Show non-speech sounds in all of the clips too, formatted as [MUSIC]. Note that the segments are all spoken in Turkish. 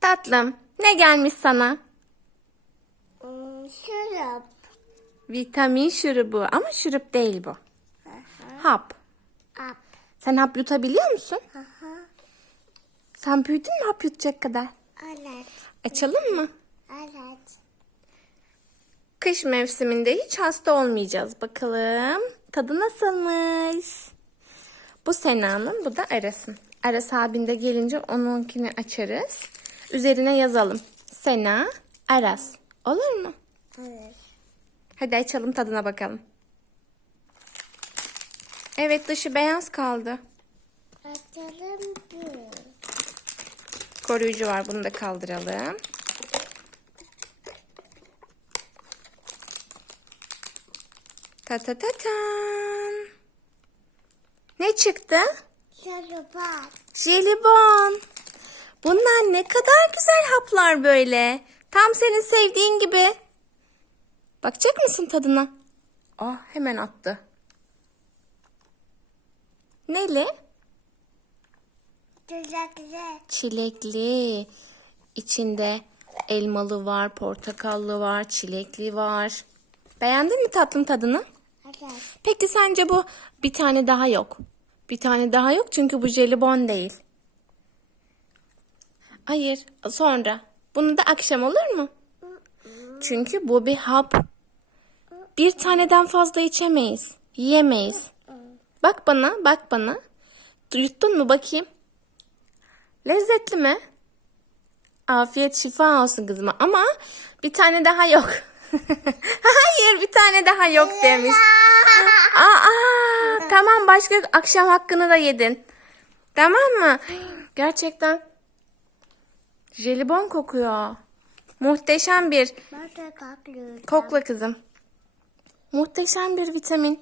Tatlım ne gelmiş sana? Hmm, şurup. Vitamin şurubu ama şurup değil bu. Hap. Ap. Sen hap yutabiliyor musun? Aha. Sen büyüdün mü hap yutacak kadar? Evet. Açalım mı? Evet. Kış mevsiminde hiç hasta olmayacağız. Bakalım tadı nasılmış? Bu Sena'nın, bu da Aras'ın. Aras abinde gelince onunkini açarız. Üzerine yazalım. Sena, Aras. Olur mu? Evet. Hadi açalım tadına bakalım. Evet dışı beyaz kaldı. Açalım bir. Koruyucu var bunu da kaldıralım. Ta ta ta tan. Ne çıktı? Şurubat. Jelibon. Bunlar ne kadar güzel haplar böyle. Tam senin sevdiğin gibi. Bakacak mısın tadına? Ah hemen attı. Neli? Güzel Çilekli. İçinde elmalı var, portakallı var, çilekli var. Beğendin mi tatlım tadını? Evet. Peki sence bu bir tane daha yok. Bir tane daha yok çünkü bu jelibon değil. Hayır, sonra. Bunu da akşam olur mu? Çünkü bu bir hap. Bir taneden fazla içemeyiz. Yiyemeyiz. Bak bana, bak bana. Yuttun mu bakayım? Lezzetli mi? Afiyet şifa olsun kızıma ama bir tane daha yok. [LAUGHS] Hayır bir tane daha yok demiş. [LAUGHS] Aa, tamam başka akşam hakkını da yedin. Tamam mı? Gerçekten jelibon kokuyor. Muhteşem bir kokla kızım. Muhteşem bir vitamin.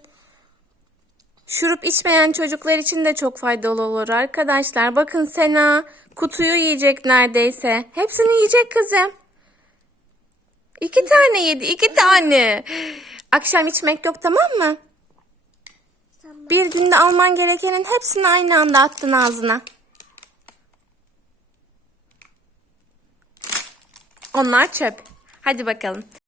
Şurup içmeyen çocuklar için de çok faydalı olur arkadaşlar. Bakın Sena kutuyu yiyecek neredeyse. Hepsini yiyecek kızım. İki tane yedi, iki tane. Akşam içmek yok tamam mı? Bir günde alman gerekenin hepsini aynı anda attın ağzına. Onlar çöp. Hadi bakalım.